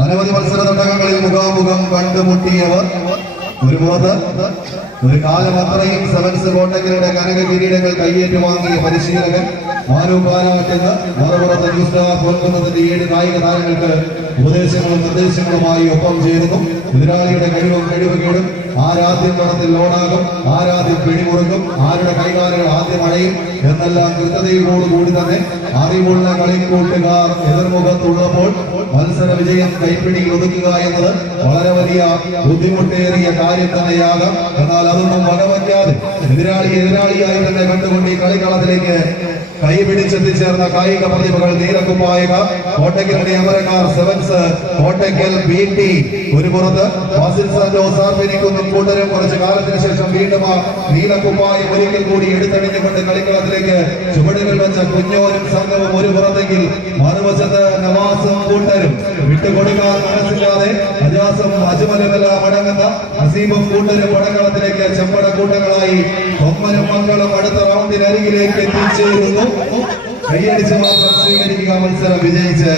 അനവധി മത്സര തട്ടകങ്ങളിൽ മുഖാമുഖം കണ്ടുമുട്ടിയവർ ഒരു പുറത്ത് ഒരു കാലം അത്രയും സെവൻസ് കോട്ടക്കരുടെ കനക കിരീടങ്ങൾ കയ്യേറ്റു വാങ്ങിയ പരിശീലകൻ മാനു പാലാട്ടെന്ന് മറുപുറത്ത് പൊൻകുന്നതിന്റെ 7 കായിക താരങ്ങൾക്ക് ഉപദേശങ്ങളും നിർദ്ദേശങ്ങളുമായി ഒപ്പം ചേരുന്നു. എതിരാളിയുടെ കഴിവുകേടും ആരാദ്യം പണത്തിൽ ലോണാകും, ആരാദ്യം പിടിമുറുക്കും, ആരുടെ കൈകാലുകൾ ആദ്യം അടയും എന്നെല്ലാം കൃത്യതയോടുകൂടി തന്നെ അറിവുള്ള കളിക്കൂട്ടുകാർ എതിർമുഖത്തുള്ളപ്പോൾ മത്സര വിജയം കൈപ്പിടിയിൽ ഒതുക്കുക എന്നത് വളരെ വലിയ ബുദ്ധിമുട്ടേറിയ കാര്യം തന്നെയാകാം. എന്നാൽ അതൊന്നും വകവയ്ക്കാതെ എതിരാളിയായി തന്നെ കണ്ടുകൊണ്ട് ഈ കളിക്കളത്തിലേക്ക് കൈപിടിച്ചെത്തിച്ചേർന്ന കായിക പ്രതിഭകൾ നീലക്കുപ്പായക കോട്ടയ്ക്കലിന്റെ അമരക്കാർ സെവൻസ് കോട്ടയ്ക്കൽ BT ഒരു പുറത്ത് ഫാസിൽ സാന്റോസ് ആർപ്പിനിക്കുന്നും കൂട്ടരും കുറച്ച് കാലത്തിന് ശേഷം വീണ്ടും ആ നീലക്കുപ്പായം ഒരിക്കൽ കൂടി എടുത്തണിഞ്ഞുകൊണ്ട് കളിക്കളത്തിലേക്ക് ചുവടുകൾ വെച്ച കുഞ്ഞോനും സംഘവും ഒരു പുറത്തെങ്കിൽ മറുവശത്ത് നവാസും കൂട്ടരും വിട്ടുകൊടുക്കാൻ മനസ്സില്ലാതെ അജാസും അജ്മലുമെല്ലാം അടങ്ങുന്ന അസീബും കൂട്ടരും പടക്കളത്തിലേക്ക് ചെമ്പട കൂട്ടങ്ങളായി കൊമ്മനും മംഗളും അടുത്ത റൗണ്ടിനരികിലേക്ക് എത്തിച്ചേരുന്നു. കൈയടിച്ച് മാത്രം സ്വീകരിക്കുക. മത്സരം വിജയിച്ച്